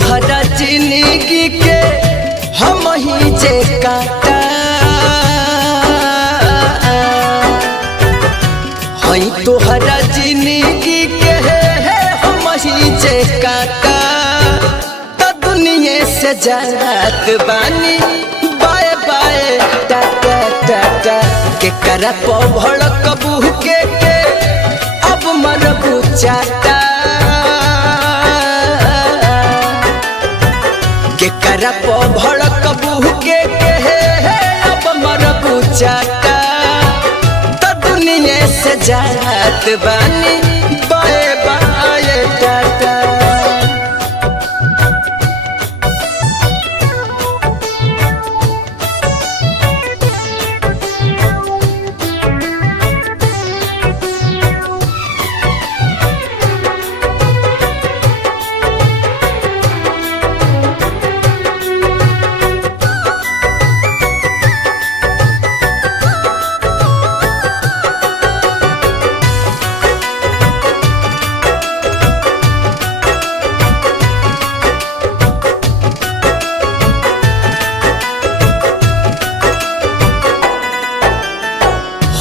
तोहरा जिंदगी के हम ही जे काटा हई तोहरा जिंदगी के हम ही जे काटा त दुनिया से जात बानी बाय बाय टाटा टाटा के करा भड़कबू के अब मरबू चाटा के करा भड़कबू के अब मरबू चाटा त दुनिया से जात बानी बाय बाय टाटा।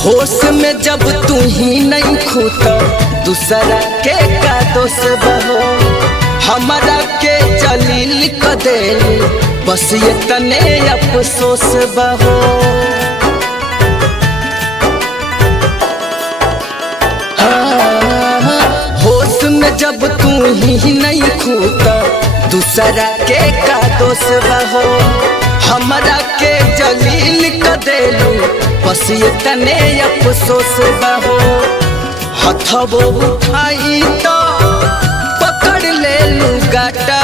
होश में जब तू ही नहीं खूता दूसरा के का दोष बहो हमारा के जलील क देली बस ये तने अफसोस बहो। होश में जब तू ही नहीं खूता दूसरा के का दोष बहो हमारा के जलील क देली बस ये तने अफसोस बहो। हथबो उठाई तो पकड़ ले लू गाटा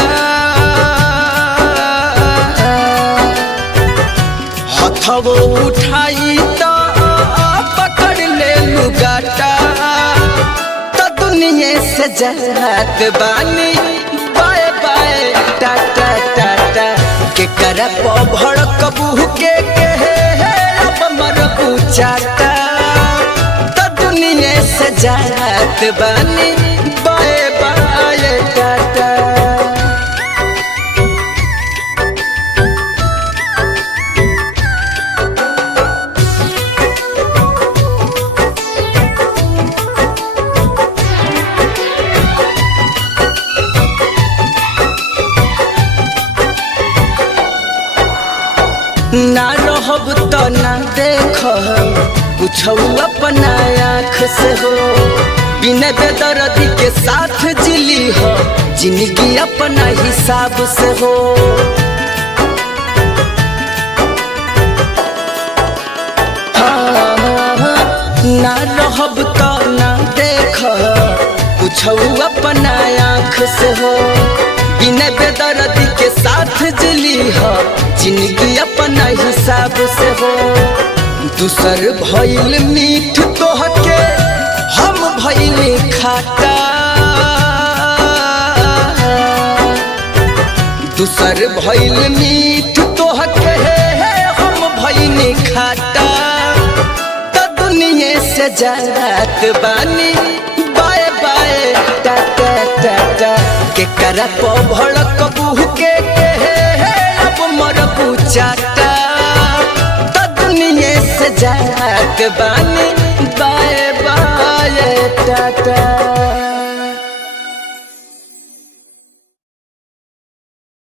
हथबो उठाई तो पकड़ ले लू गाटा तो दुनिया से जात बानी बाय बाय टाटा टाटा के करा भड़कबू के मरबू चाटा तो दुनिया से जात बानी बाय बाय टाटा। ना रहब तो ना देख कुछ अपना आँख से हो बिना बेदर्दी के साथ जिली हो जिंदगी अपना हिसाब से हो। ना रहब तो ना देख कुछ अपना आँख से हो बिना बेदर्दी के साथ जिली हो जिंदगी अपना हिसाब से हो। दूसर भइल मीठ तोहके हम भइल खाटा दूसर भइल मीठ तोहके हम भइल खाटा त दुनिया से जात बानी बाय बाय टाटा टाटा के करा भड़कबू के अब मरबू चाटा तो दुनिया से जात बानी बाय बाय टाटा।